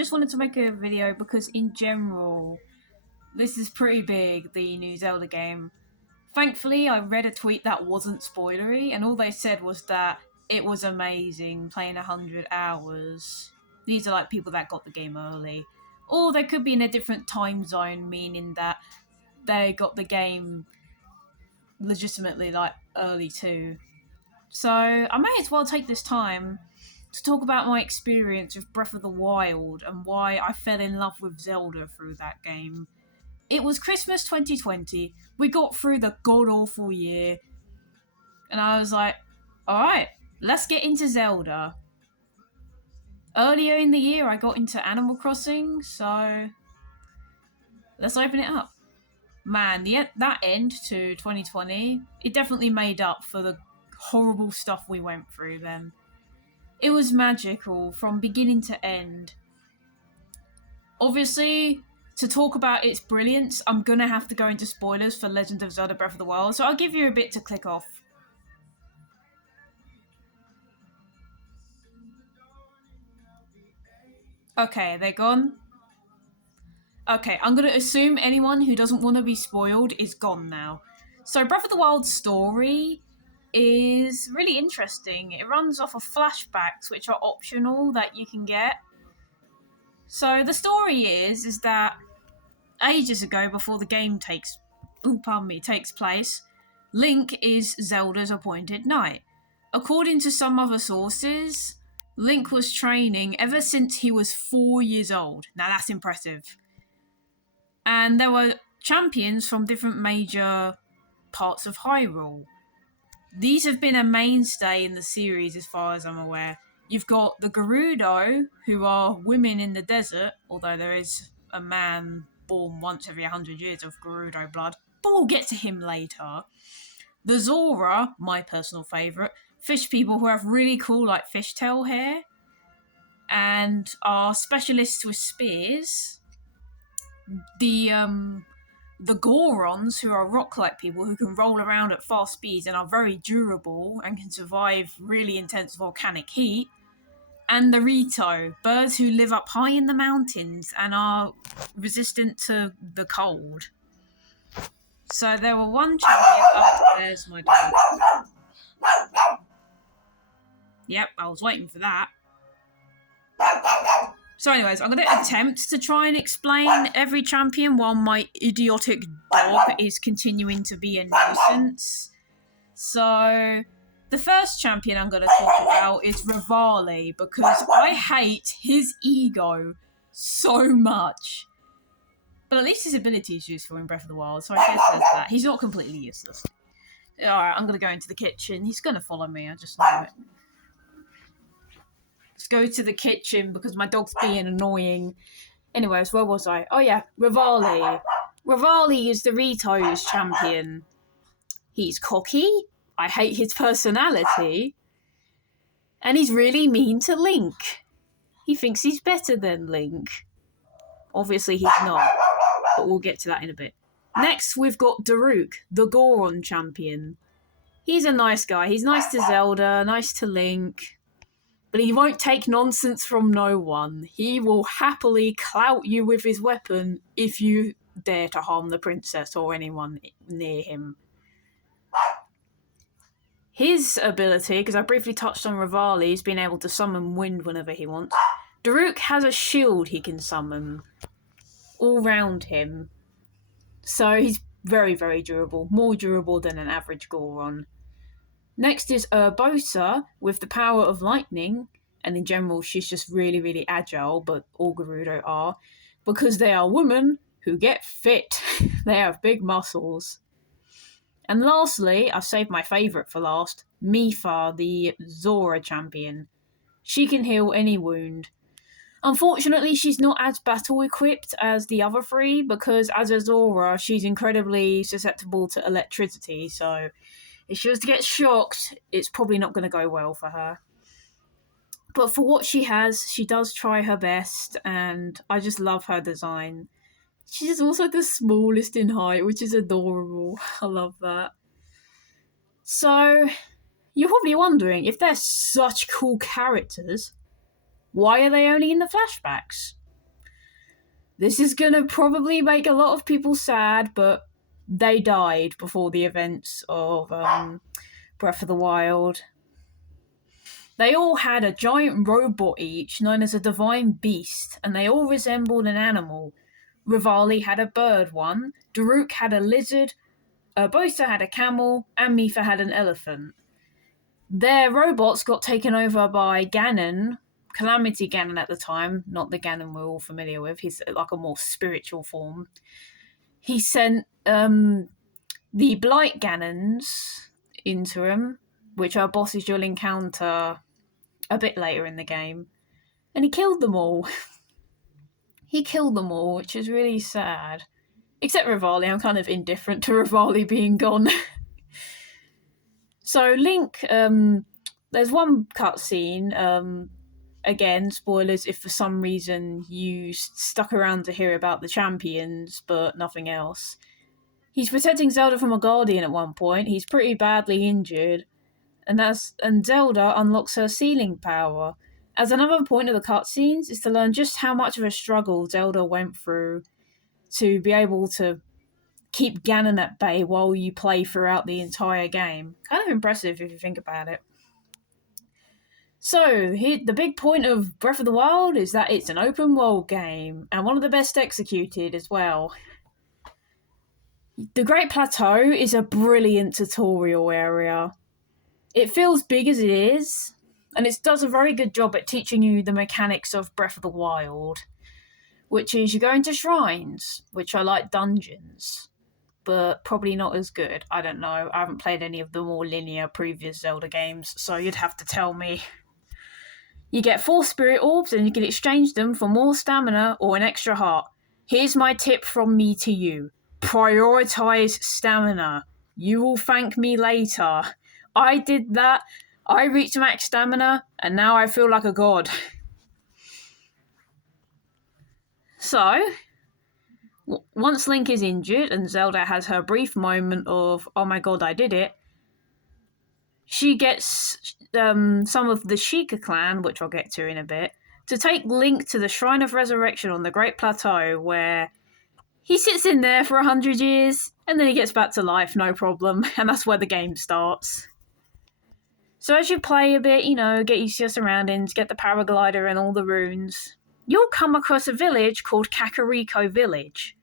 just wanted to make a video because in general, this is pretty big, the new Zelda game. Thankfully, I read a tweet that wasn't spoilery, and all they said was that it was amazing playing 100 hours. These are like people that got the game early. Or they could be in a different time zone, meaning that they got the game legitimately like early too. So I may as well take this time to talk about my experience with Breath of the Wild and why I fell in love with Zelda through that game. It was Christmas 2020. We got through the god awful year, and I was like, alright, let's get into Zelda. Earlier in the year, I got into Animal Crossing, so let's open it up. Man, that end to 2020, it definitely made up for the horrible stuff we went through then. It was magical from beginning to end. Obviously, to talk about its brilliance, I'm gonna have to go into spoilers for Legend of Zelda Breath of the Wild, so I'll give you a bit to click off. Okay, they're gone. Okay, I'm gonna assume anyone who doesn't want to be spoiled is gone now. So Breath of the Wild's story is really interesting. It runs off of flashbacks, which are optional that you can get. So the story is that ages ago, before the game takes place, Link is Zelda's appointed knight. According to some other sources, Link was training ever since he was 4 years old. Now that's impressive. And there were champions from different major parts of Hyrule. These have been a mainstay in the series as far as I'm aware. You've got the Gerudo, who are women in the desert, although there is a man born once every 100 years of Gerudo blood, but we'll get to him later. The Zora, my personal favourite, fish people who have really cool like fishtail hair and are specialists with spears. The Gorons, who are rock-like people who can roll around at fast speeds and are very durable and can survive really intense volcanic heat. And the Rito, birds who live up high in the mountains and are resistant to the cold. So there were one champion. Oh, there's my dog. Yep, I was waiting for that. So anyways, I'm going to attempt to try and explain every champion while my idiotic dog is continuing to be a nuisance. So the first champion I'm going to talk about is Rivali, because I hate his ego so much. But at least his ability is useful in Breath of the Wild, so I guess there's that. He's not completely useless. Alright, I'm going to go into the kitchen. He's going to follow me, I just know it. Let's go to the kitchen because my dog's being annoying. Anyways, where was I? Oh yeah, Rivali. Rivali is the Rito's champion. He's cocky. I hate his personality. And he's really mean to Link. He thinks he's better than Link. Obviously he's not, but we'll get to that in a bit. Next, we've got Daruk, the Goron champion. He's a nice guy. He's nice to Zelda, nice to Link. But he won't take nonsense from no one. He will happily clout you with his weapon if you dare to harm the princess or anyone near him. His ability, because I briefly touched on Rivali's being able to summon wind whenever he wants. Daruk has a shield he can summon all round him. So he's very, very durable. More durable than an average Goron. Next is Urbosa with the power of lightning, and in general she's just really, really agile, but all Gerudo are, because they are women who get fit. They have big muscles. And lastly, I've saved my favourite for last, Mipha, the Zora champion. She can heal any wound. Unfortunately, she's not as battle-equipped as the other three, because as a Zora, she's incredibly susceptible to electricity, so if she was to get shocked, it's probably not going to go well for her. But for what she has, she does try her best, and I just love her design. She's also the smallest in height, which is adorable. I love that. So, you're probably wondering, if they're such cool characters, why are they only in the flashbacks? This is gonna probably make a lot of people sad, but they died before the events of Breath of the Wild. They all had a giant robot each, known as a divine beast, and they all resembled an animal. Rivali had a bird one, Daruk had a lizard, Urbosa had a camel, and Mipha had an elephant. Their robots got taken over by Ganon, Calamity Ganon at the time, not the Ganon we're all familiar with. He's like a more spiritual form. He sent the Blight Ganons into him, which are bosses you'll encounter a bit later in the game. And he killed them all. He killed them all, which is really sad. Except Rivali, I'm kind of indifferent to Rivali being gone. So Link, there's one cutscene, again, spoilers if for some reason you stuck around to hear about the champions, but nothing else. He's protecting Zelda from a guardian at one point. He's pretty badly injured, and Zelda unlocks her sealing power. As another point of the cutscenes is to learn just how much of a struggle Zelda went through to be able to keep Ganon at bay while you play throughout the entire game. Kind of impressive if you think about it. So, the big point of Breath of the Wild is that it's an open world game, and one of the best executed as well. The Great Plateau is a brilliant tutorial area. It feels big as it is, and it does a very good job at teaching you the mechanics of Breath of the Wild, which is you go into shrines, which are like dungeons, but probably not as good. I don't know. I haven't played any of the more linear previous Zelda games, so you'd have to tell me. You get 4 spirit orbs and you can exchange them for more stamina or an extra heart. Here's my tip from me to you. Prioritize stamina. You will thank me later. I did that. I reached max stamina and now I feel like a god. So, once Link is injured and Zelda has her brief moment of, oh my god, I did it, she gets some of the Sheikah clan, which I'll get to in a bit, to take Link to the Shrine of Resurrection on the Great Plateau, where he sits in there for 100 years, and then he gets back to life, no problem, and that's where the game starts. So as you play a bit, get used to your surroundings, get the paraglider and all the runes, you'll come across a village called Kakariko Village.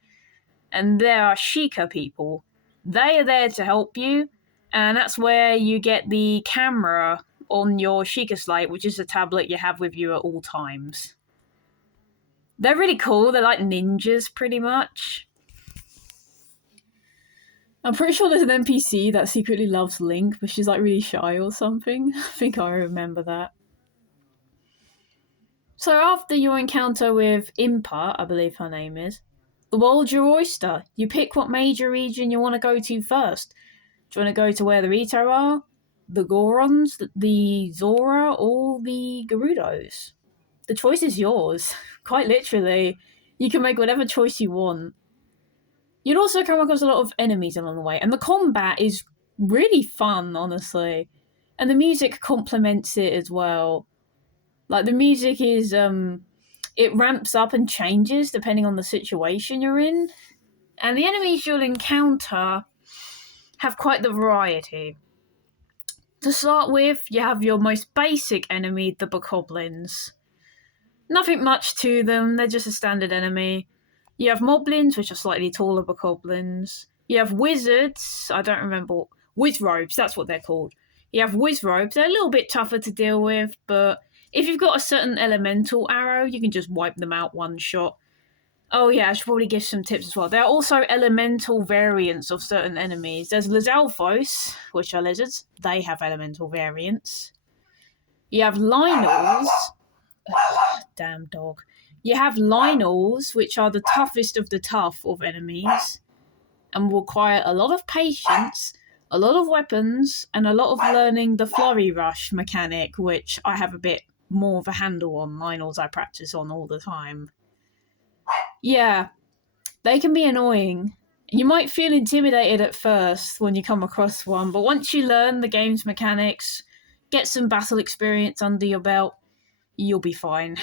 And there are Sheikah people. They are there to help you, and that's where you get the camera on your Sheikah Slate, which is a tablet you have with you at all times. They're really cool. They're like ninjas, pretty much. I'm pretty sure there's an NPC that secretly loves Link, but she's like really shy or something. I think I remember that. So after your encounter with Impa, I believe her name is, the world's your oyster. You pick what major region you want to go to first. Do you want to go to where the Rito are, the Gorons, the Zora, or the Gerudos? The choice is yours. Quite literally. You can make whatever choice you want. You'll also come across a lot of enemies along the way, and the combat is really fun, honestly. And the music complements it as well. Like, the music is, it ramps up and changes depending on the situation you're in. And the enemies you'll encounter have quite the variety. To start with, you have your most basic enemy, the Bokoblins. Nothing much to them, they're just a standard enemy. You have Moblins, which are slightly taller Bokoblins. You have Wizards, I don't remember, Wizrobes, that's what they're called. You have Wizrobes, they're a little bit tougher to deal with, but if you've got a certain elemental arrow, you can just wipe them out one shot. Oh yeah, I should probably give some tips as well. There are also elemental variants of certain enemies. There's Lizalfos, which are lizards. They have elemental variants. You have Lynels. Damn dog. You have Lynels, which are the toughest of the tough of enemies, and require a lot of patience, a lot of weapons, and a lot of learning the Flurry Rush mechanic, which I have a bit more of a handle on. Lynels I practice on all the time. Yeah, they can be annoying. You might feel intimidated at first when you come across one, but once you learn the game's mechanics, get some battle experience under your belt, you'll be fine.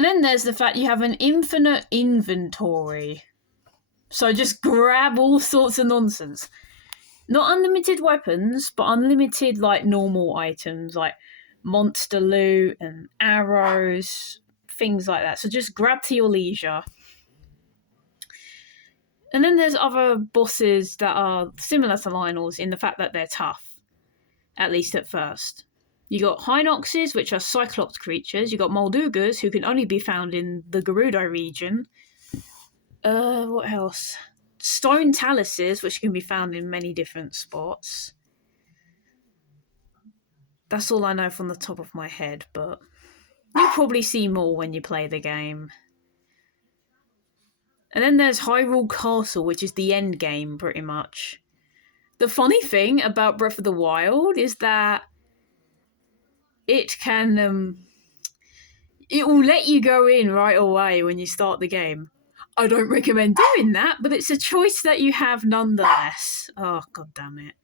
And then there's the fact you have an infinite inventory. So just grab all sorts of nonsense. Not unlimited weapons, but unlimited like normal items like monster loot and arrows, things like that. So just grab to your leisure. And then there's other bosses that are similar to Lionel's in the fact that they're tough, at least at first. You got Hinoxes, which are Cyclops creatures. You got Moldugas, who can only be found in the Gerudo region. What else? Stone Taluses, which can be found in many different spots. That's all I know from the top of my head, but you'll probably see more when you play the game. And then there's Hyrule Castle, which is the end game, pretty much. The funny thing about Breath of the Wild is that it will let you go in right away when you start the game. I don't recommend doing that, but it's a choice that you have nonetheless. Oh, god damn it.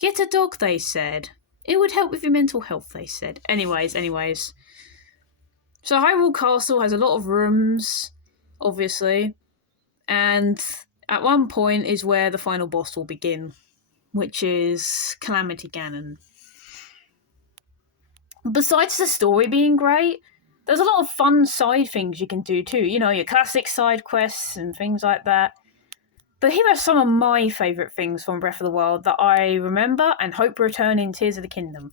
Get a dog, they said. It would help with your mental health, they said. Anyways. So Hyrule Castle has a lot of rooms, obviously. And at one point is where the final boss will begin, which is Calamity Ganon. Besides the story being great, there's a lot of fun side things you can do too. You know, your classic side quests and things like that. But here are some of my favourite things from Breath of the Wild that I remember and hope return in Tears of the Kingdom.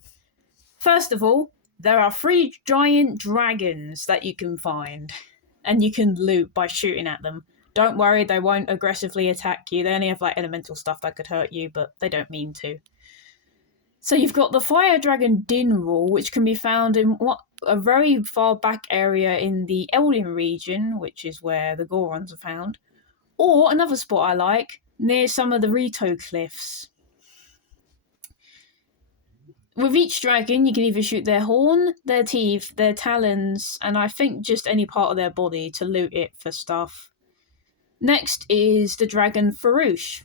First of all, there are 3 giant dragons that you can find, and you can loot by shooting at them. Don't worry, they won't aggressively attack you. They only have like elemental stuff that could hurt you, but they don't mean to. So you've got the Fire Dragon Dinral, which can be found in a very far back area in the Elden region, which is where the Gorons are found. Or another spot I like, near some of the Rito cliffs. With each dragon, you can either shoot their horn, their teeth, their talons, and I think just any part of their body to loot it for stuff. Next is the dragon Farouche.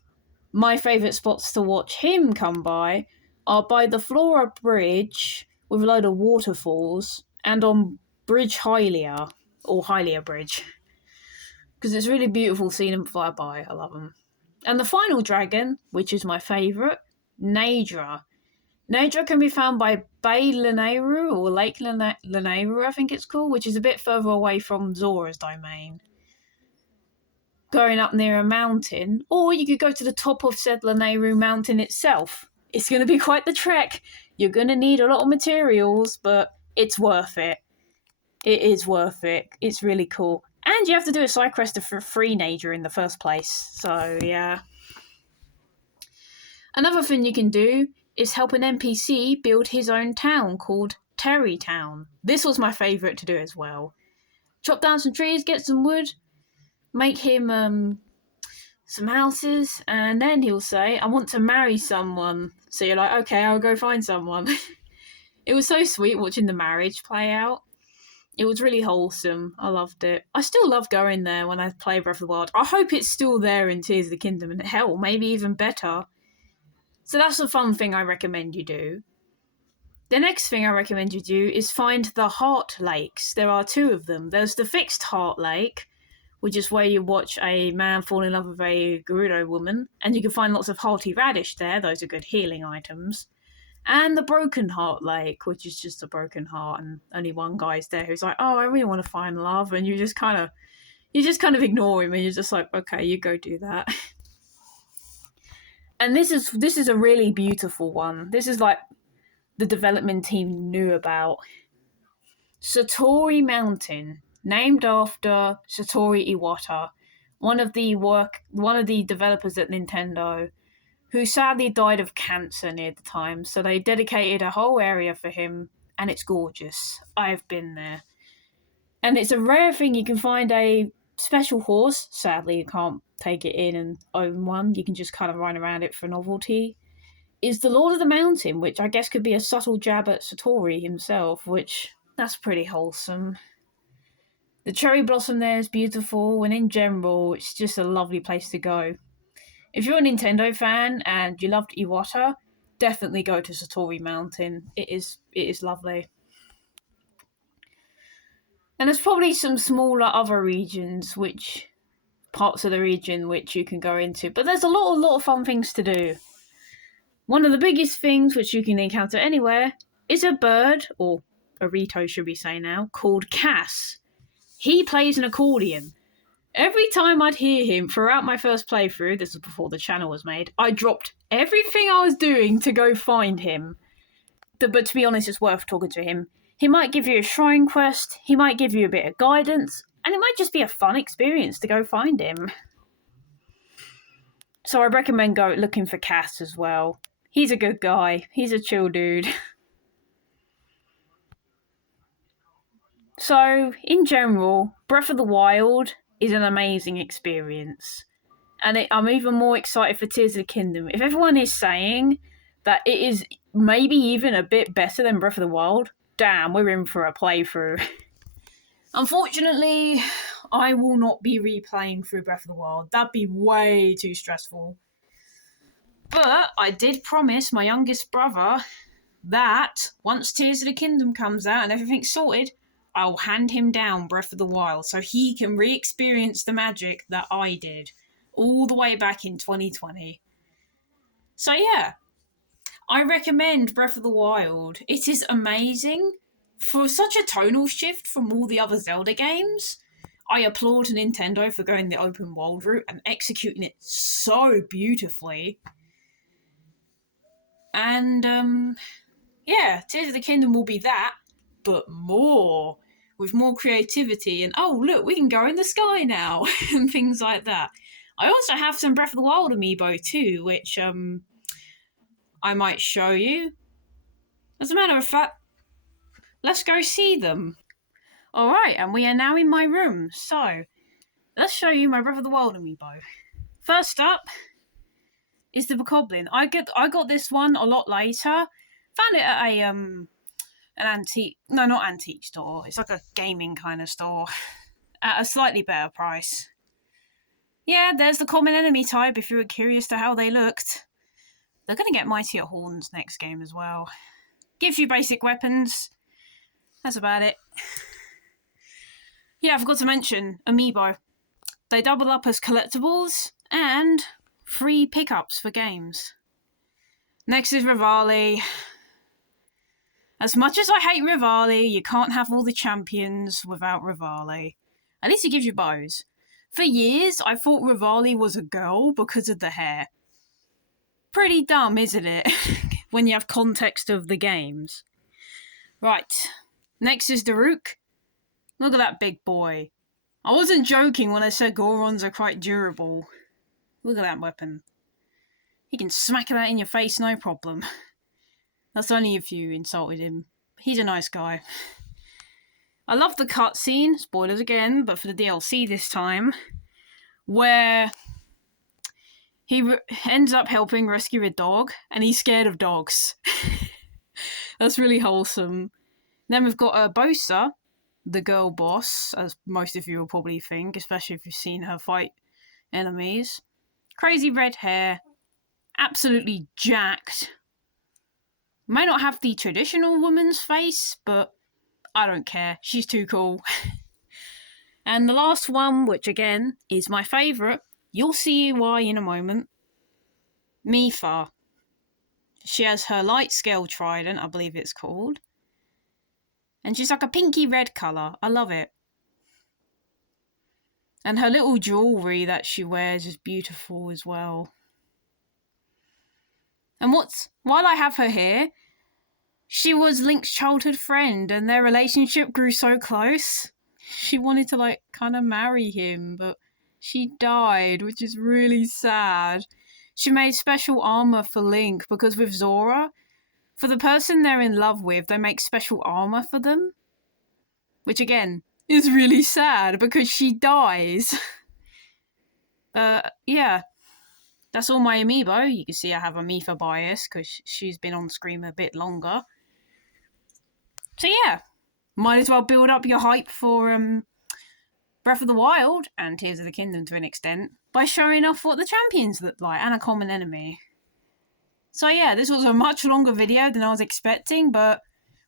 My favourite spots to watch him come by are by the Flora Bridge with a load of waterfalls and on Bridge Hylia, or Hylia Bridge. Because it's really beautiful seeing them fly by. I love them. And the final dragon, which is my favourite, Naydra. Naydra can be found by Bay Lanayru, or Lake Lanayru, I think it's called, which is a bit further away from Zora's domain. Going up near a mountain, or you could go to the top of said Lanayru mountain itself. It's going to be quite the trek. You're going to need a lot of materials, but it's worth it. It is worth it. It's really cool. And you have to do a side quest to free Naydra in the first place. So, yeah. Another thing you can do is help an NPC build his own town called Terry Town. This was my favourite to do as well. Chop down some trees, get some wood, make him some houses, and then he'll say, I want to marry someone. So you're like, okay, I'll go find someone. It was so sweet watching the marriage play out. It was really wholesome. I loved it. I still love going there when I play Breath of the Wild. I hope it's still there in Tears of the Kingdom, and hell, maybe even better. So that's a fun thing I recommend you do. The next thing I recommend you do is find the Heart Lakes. There are 2 of them. There's the Fixed Heart Lake, which is where you watch a man fall in love with a Gerudo woman, and you can find lots of hearty radish there. Those are good healing items. And the Broken Heart Lake, which is just a broken heart, and only one guy's there who's like, oh, I really want to find love, and you just kind of ignore him, and you're just like, okay, you go do that. And this is a really beautiful one. This is like the development team knew about. Satori Mountain, named after Satoru Iwata, one of the developers at Nintendo, who sadly died of cancer near the time, so they dedicated a whole area for him, and it's gorgeous. I've been there. And it's a rare thing you can find a special horse. Sadly, you can't take it in and own one. You can just kind of run around it for novelty. Is the Lord of the Mountain, which I guess could be a subtle jab at Satori himself, which, that's pretty wholesome. The cherry blossom there is beautiful, and in general, it's just a lovely place to go. If you're a Nintendo fan and you loved Iwata, definitely go to Satori Mountain. It is lovely. And there's probably some smaller other regions, which parts of the region which you can go into. But there's a lot of fun things to do. One of the biggest things which you can encounter anywhere is a bird, or a Rito should we say now, called Cass. He plays an accordion. Every time I'd hear him throughout my first playthrough, this was before the channel was made, I dropped everything I was doing to go find him. But to be honest, it's worth talking to him. He might give you a shrine quest, he might give you a bit of guidance, and it might just be a fun experience to go find him. So I recommend go looking for Cass as well. He's a good guy. He's a chill dude. So, in general, Breath of the Wild is an amazing experience. And I'm even more excited for Tears of the Kingdom. If everyone is saying that it is maybe even a bit better than Breath of the Wild, damn, we're in for a playthrough. Unfortunately, I will not be replaying through Breath of the Wild. That'd be way too stressful. But I did promise my youngest brother that once Tears of the Kingdom comes out and everything's sorted, I'll hand him down Breath of the Wild so he can re-experience the magic that I did all the way back in 2020. So yeah, I recommend Breath of the Wild. It is amazing. For such a tonal shift from all the other Zelda games, I applaud Nintendo for going the open world route and executing it so beautifully. And yeah, Tears of the Kingdom will be that, but more, with more creativity and, oh look, we can go in the sky now, and things like that. I also have some Breath of the Wild amiibo too, which I might show you. As a matter of fact, let's go see them. Alright, and we are now in my room, so let's show you my Breath of the Wild amiibo. First up is the Bokoblin. I got this one a lot later. Found it at an antique, no, not antique store. It's like a gaming kind of store at a slightly better price. Yeah, there's the common enemy type if you were curious to how they looked. They're going to get mightier horns next game as well. Gives you basic weapons. That's about it. Yeah, I forgot to mention amiibo. They double up as collectibles and free pickups for games. Next is Rivali. As much as I hate Rivali, you can't have all the champions without Rivali. At least it gives you bows. For years, I thought Rivali was a girl because of the hair. Pretty dumb, isn't it? When you have context of the games. Right. Next is Daruk. Look at that big boy. I wasn't joking when I said Gorons are quite durable. Look at that weapon. He can smack that in your face, no problem. That's only if you insulted him. He's a nice guy. I love the cutscene, spoilers again, but for the DLC this time, where he ends up helping rescue a dog, and he's scared of dogs. That's really wholesome. Then we've got Bosa, the girl boss, as most of you will probably think, especially if you've seen her fight enemies. Crazy red hair, absolutely jacked. May not have the traditional woman's face, but I don't care. She's too cool. And the last one, which again is my favourite, you'll see why in a moment. Mipha. She has her light scale trident, I believe it's called. And she's like a pinky red colour. I love it. And her little jewellery that she wears is beautiful as well. And while I have her here, she was Link's childhood friend and their relationship grew so close. She wanted to kind of marry him, but she died, which is really sad. She made special armour for Link because with Zora, for the person they're in love with, they make special armour for them. Which again, is really sad because she dies. Yeah. That's all my amiibo. You can see I have a Mipha bias because she's been on screen a bit longer. So yeah, might as well build up your hype for Breath of the Wild and Tears of the Kingdom to an extent by showing off what the champions look like and a common enemy. So yeah, this was a much longer video than I was expecting, but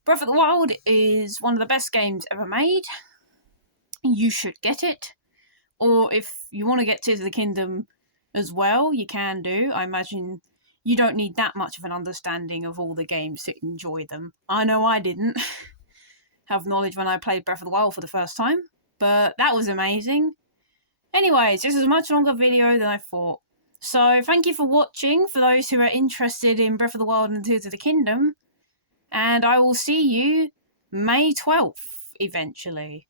Breath of the Wild is one of the best games ever made. you should get it. Or if you want to get Tears of the Kingdom as well, you can do. I imagine you don't need that much of an understanding of all the games to enjoy them. I know I didn't have knowledge when I played Breath of the Wild for the first time, but that was amazing. Anyways, this is a much longer video than I thought. So thank you for watching, for those who are interested in Breath of the Wild and Tears of the Kingdom, and I will see you May 12th eventually.